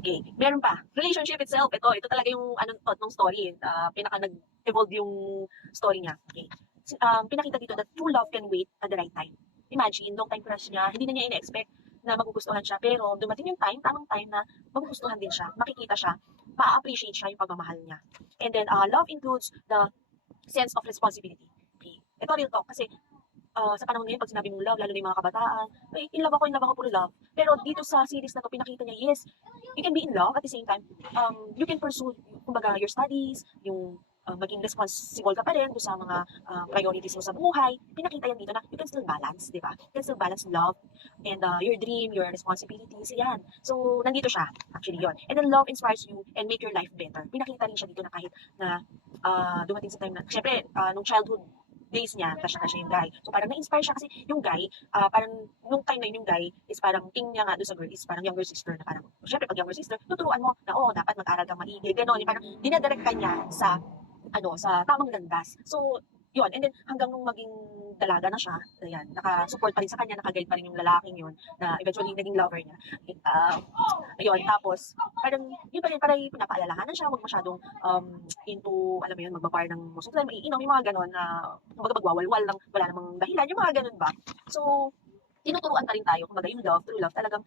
Okay, meron pa. Relationship itself, ito talaga yung ano thought ng story, pinaka nag-evolve yung story niya. Okay. Pinakita dito that true love can wait at the right time. Imagine, long time crush niya, hindi na niya ine-expect na magugustuhan siya, pero dumating yung time, tamang time na magugustuhan din siya, makikita siya, ma-appreciate siya yung pagmamahal niya. And then, love includes the sense of responsibility. Okay. Ito real talk kasi sa panahon ngayon, pag sinabi mong love, lalo na yung mga kabataan, ay, in love ako, puro love. Pero dito sa series na to, pinakita niya, yes, you can be in love at the same time, you can pursue, kumbaga, your studies, yung maging responsible ka pa rin sa mga priorities mo sa buhay. Pinakita yan dito na you can still balance, di ba? You can still balance love and your dream, your responsibilities, yan. So, nandito siya, actually yon. And then love inspires you and make your life better. Pinakita rin siya dito na kahit na dumating sa time na, syempre, nung childhood days niya, na siya yung guy. So parang na-inspire siya kasi yung guy, parang nung time na yun yung guy is parang king niya nga doon sa girl is parang younger sister na parang, syempre pag younger sister, tuturuan mo na dapat mag-aral kang maigi, gano'n. Parang dinadirect ka niya sa sa tamang landas. So, yun. And then, hanggang nung maging dalaga na siya, ayan, naka-support pa rin sa kanya, naka-guide pa rin yung lalaking yun, na eventually naging lover niya. Uh, ayun, tapos, parang, yun pa rin, parang pinapaalalahanan siya, huwag masyadong into, alam mo yun, magbabar ng most of the time, iinom, yung mga ganon, na, kumbaga magwawalwal lang, wala namang dahilan, yung mga ganon ba. So, tinuturuan pa rin tayo, kumbaga yung love, true love, talagang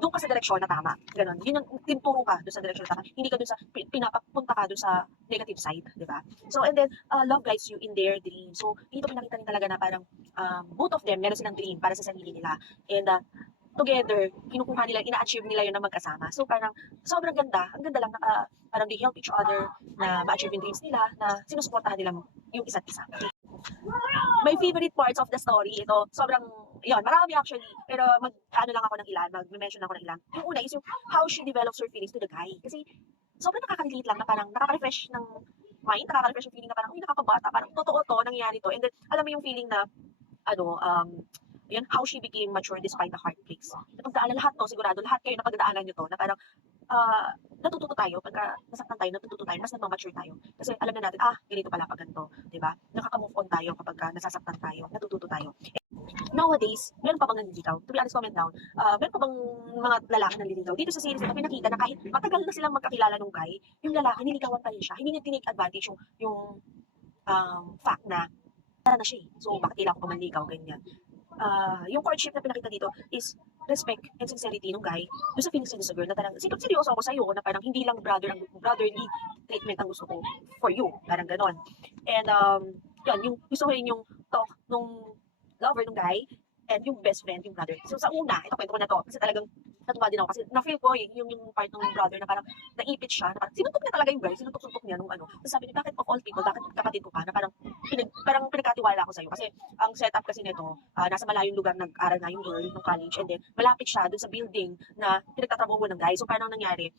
doon ka sa direksyon na tama. Ganon. Yun yung tinturo ka doon sa direksyon na tama. Hindi ka doon sa pinapapunta ka doon sa negative side, di ba? So, and then, love guides you in their dream. So, dito pinakita rin talaga na parang both of them, meron silang dream para sa sarili nila. And together, kinukuha nila, ina-achieve nila yun na magkasama. So, parang sobrang ganda. Ang ganda lang, parang they help each other na ma-achieve yung dreams nila, na sinusuportahan nila yung isa't isa. My favorite parts of the story, ito, sobrang, yun, marami actually, pero ano lang ako ng ilan, mag-mention ako ng ilan. Yung una is yung how she develops her feelings to the guy. Kasi, sobrang nakaka-relate lang na parang nakaka-refresh ng mind, nakaka-refresh yung feeling na parang, uy, nakakabata, parang totoo to, nangyari to. And then, alam mo yung feeling na, yun, how she became mature despite the heartbreaks. Napagdaanan lahat to, sigurado, lahat kayo napagdaanan nyo to, na parang, natututo tayo, pagka nasaktan tayo, natututo tayo, mas nagmamature tayo. Kasi alam na natin, ganito pala pag ganito, di ba? Nakaka-move on tayo kapag nasasaktan tayo, natututo tayo. Nowadays, meron pa bang nanliligaw? To be honest, comment down. Meron pa bang mga lalaki nanliligaw? Dito sa series na pinakita na kahit matagal na silang magkakilala nung guy, yung lalaki, niligawan pa rin siya. Hindi niya tinake advantage yung fact na tara na siya eh. So, bakit kailangan ko pa manligaw, ganyan. Yung courtship na pinakita dito is respect and sincerity ng guy doon sa feelings niya sa girl na parang seryoso ako sa'yo na parang hindi lang brotherly treatment ang gusto ko for you, parang ganon. And yun, yung gusto ko rin yung talk nung lover ng guy and yung best friend, yung brother. So sa una, ito kwento ko na to kasi talagang natuwa din ako kasi na-feel ko yung part ng brother na parang naipit siya, na parang sinuntok niya talaga yung guy, sinuntok-suntok niya nung ano. Tapos sabi niya, bakit of all people, bakit kapatid ko ka, na parang pinagkatiwala ako sa'yo. Kasi ang setup kasi nito, nasa malayong lugar nag-aral nga yung girl ng college and then malapit siya dun sa building na pinagtatrabaho ng guy. So parang nangyari,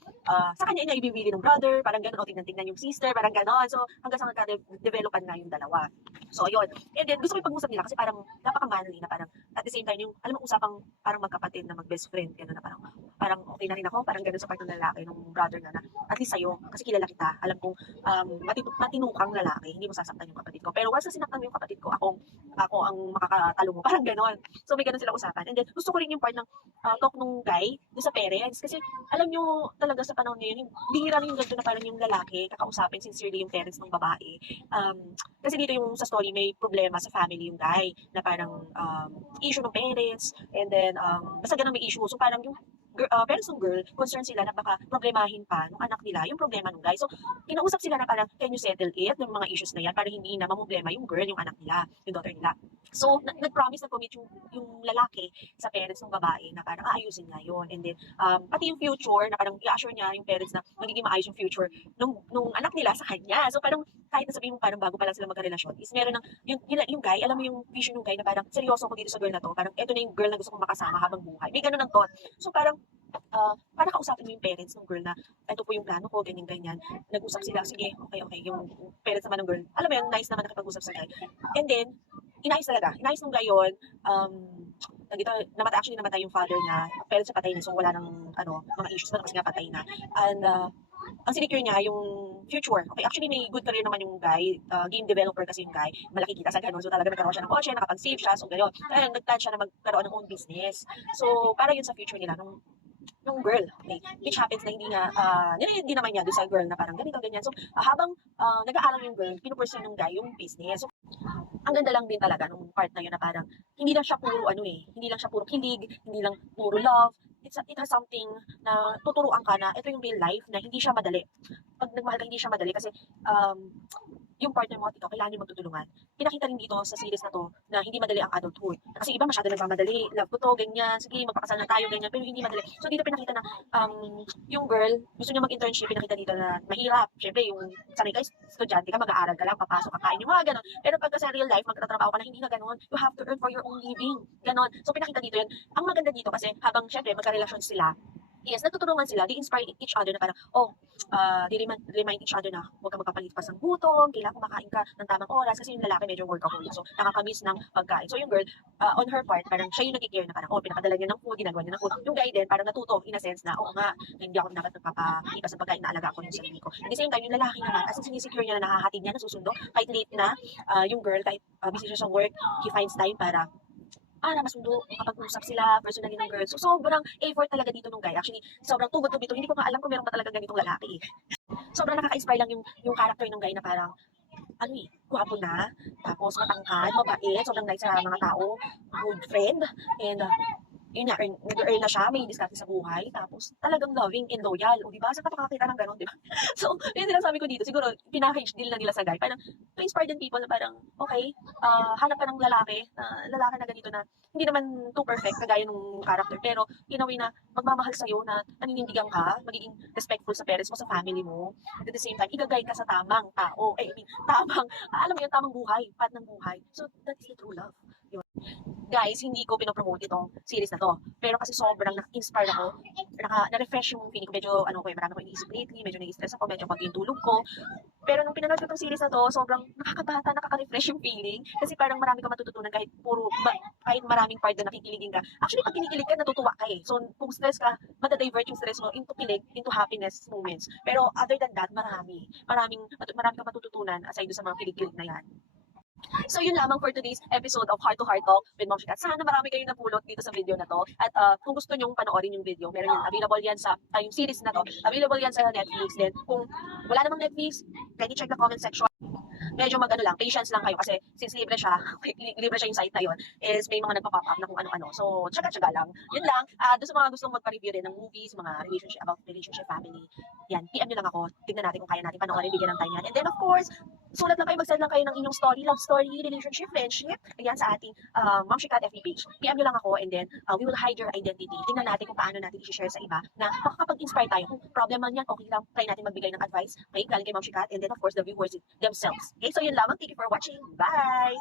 sa kanya niya ibibili ng brother, parang gano'n, o tingnan-tingnan yung sister, parang gano'n. So hanggang sa nagka-developan nga yung dalawa. So ayun. And then gusto ko ipag-usap nila kasi parang napaka-manly na parang at the same time yung alam mo usapang parang magkapatid na mag-best friend gano'n na parang okay na rin ako, parang gano'n sa part ng lalaki ng brother na at least sa'yo kasi kilala kita, alam kong matinukang lalaki, hindi mo sasaktan yung kapatid ko. Pero once na sinaktan mo yung kapatid ko, ako ang makakatalo mo, parang gano'n. So may gano'n sila usapan. And then gusto ko rin yung part ng talk nung guy doon sa parents kasi alam nyo talaga sa panahon ngayon, bihira rin yung ganito na parang yung lalaki kakausapin sincerely yung parents ng babae. Kasi dito yung sa story may problema sa family yung guy na parang issue ng parents and then basta ganun may issue. So parang yung parents ng girl, concerned sila na baka problemahin pa ng anak nila yung problema ng guy. So, kinausap sila na parang, can you settle it, yung mga issues na yan, para hindi na mamoblema yung girl, yung anak nila, yung daughter nila. So, nag-promise, nag-commit yung lalaki sa parents ng babae na parang aayusin niya yun. And then, pati yung future, na parang i-assure niya yung parents na magiging maayos yung future nung anak nila sa kanya. So, parang, kahit na sabihin mo parang bago pa lang sila magka-relasyon, is meron ng, yung guy, alam mo yung vision ng guy na parang, seryoso ako dito sa girl na to, parang, eto na yung girl na gusto kong makasama habang buhay. May ganun ng thought. So, parang, para kausapin mo yung parents ng girl na ito po yung plano ko, ganyan-ganyan. Nag-usap sila, sige, okay. Yung parents naman ng girl, alam mo yun, nice naman nakipag-usap sa guy. And then, inayos talaga. Inayos nung guy yun, namatay yung father niya, parents niya patay na, so wala nang, mga issues na kasi nga patay na. And, ang sinecure niya yung future. Okay, actually may good career naman yung guy, game developer kasi yung guy, malaki kita sa ganun. So talaga nagkaroon siya ng kotse, nakapag-save siya, so gano'n. Kaya nag-plan siya na magkaroon ng own business. So para yun sa future nila, nung yung girl, okay? Which happens na hindi nga, nire din naman niya doon sa girl na parang ganito, ganyan. So, habang nag-aaral yung girl, pinupursue ng guy yung business. So, ang ganda lang din talaga nung part na yun na parang hindi lang siya puro ano eh, hindi lang siya puro kilig, hindi lang puro love. It has something na tuturuan ka na ito yung real life na hindi siya madali. Pag nagmahal ka, hindi siya madali kasi yung partner mo at ikaw, kailangan yung magtutulungan. Pinakita rin dito sa series na to na hindi madali ang adulthood. Kasi iba masyado nagmamadali, love ko to, ganyan, sige, magpakasal na tayo, ganyan, pero hindi madali. So dito pinakita na yung girl, gusto niya mag-internship, pinakita dito na mahirap. Siyempre, yung sanay ka, estudyante ka, mag-aaral ka lang, papasok, kakain, yung mga ganon. Pero pagka sa real life, magtatrabaho ka na, hindi na ganon. You have to earn for your own living. Ganon. So pinakita dito yan. Ang maganda dito kasi habang siyempre magka-relasyon sila, yes, natutulungan sila, they inspire each other na parang, they remind each other na huwag ka magpapalipas ng gutom, kailangan kumakain ka ng tamang oras kasi yung lalaki medyo workaholic, so nakakamiss ng pagkain. So yung girl, on her part, parang siya yung nag-care na parang, pinakadala niya ng food, ginagawa niya ng food. Yung guy din, parang natuto in a sense na, oo nga, hindi ako dapat nagpapalipas ng pagkain, naalaga ko yung sarili ko. At the same time, yung lalaki naman, as in sinisecure niya na nakahatid niya, nasusundo, kahit late na, yung girl, kahit busy siya sa work, he finds time para masundo, makapag-usap sila personally ng girl. So, sobrang effort talaga dito nung guy. Actually, sobrang tugod to bito. Hindi ko nga alam kung meron pa talaga ganitong lalaki. Sobrang nakaka-inspire lang yung character ng guy na parang, gwapo na, tapos matangkad, mabait, sobrang nice sa mga tao, good friend, and yun nga, nag-earn na siya, may diskarte sa buhay, tapos talagang loving and loyal. O diba? Saan ka pakakita ng gano'n, diba? So, yun sinasabi ko dito, siguro, pinakage deal na nila sa guy, parang to inspire din people na parang, okay, hanap ka ng lalaki na ganito na, hindi naman too perfect, kagaya nung character, pero in a way na magmamahal sa'yo, na paninindigan ka, magiging respectful sa parents mo, sa family mo, at the same time, i-guide ka sa tamang tao, alam mo yun, tamang buhay, path ng buhay. So, that is the true love. Guys, hindi ko pinopromote itong series na to. Pero kasi sobrang na-inspire ako. Na-refresh yung feeling ko. Medyo, marami ko iniisip lately. Medyo nai-stress ako. Medyo konti yung tulog ko. Pero nung pinanood ko itong series na to, sobrang nakakabata, nakaka-refresh yung feeling. Kasi parang marami ka matututunan kahit maraming part na nakikiligin ka. Actually, pag kinikilig ka, natutuwa ka eh. So, kung stress ka, matadivert yung stress mo into kilig, into happiness moments. Pero other than that, marami ka matututunan aside sa mga kilig-kilig na yan. So yun lamang for today's episode of Heart to Heart Talk with Mom Shikat. Sana marami kayong napulot dito sa video na to. At kung gusto nyong panoorin yung video, meron yan. Available yan sa, yung series na to. Available yan sa Netflix. Then kung wala namang Netflix, kindly check the comment section. Medyo patience lang kayo kasi since libre siya, libre siya yung site na yun, is may mga nagpa-pop up na kung ano-ano. So, tsaga-tsaga lang. Yun lang. Doon sa mga gustong magpa-review din ng movies, mga about relationship, family, yan, PM nyo lang ako. Tignan natin kung kaya natin panoorin, bigyan ng time yan. And then, of course, sulat lang kayo, mag-send lang kayo ng inyong story, love story, relationship, friendship, ayan sa ating Mom Shikat FB page. PM nyo lang ako and then we will hide your identity. Tingnan natin kung paano natin i-share sa iba na makakapag-inspire tayo. Kung problem man yan, okay lang, try natin magbigay ng advice. Okay, galing kay Mom Shikat and then of course the viewers themselves. Okay, so yun lamang. Thank you for watching. Bye!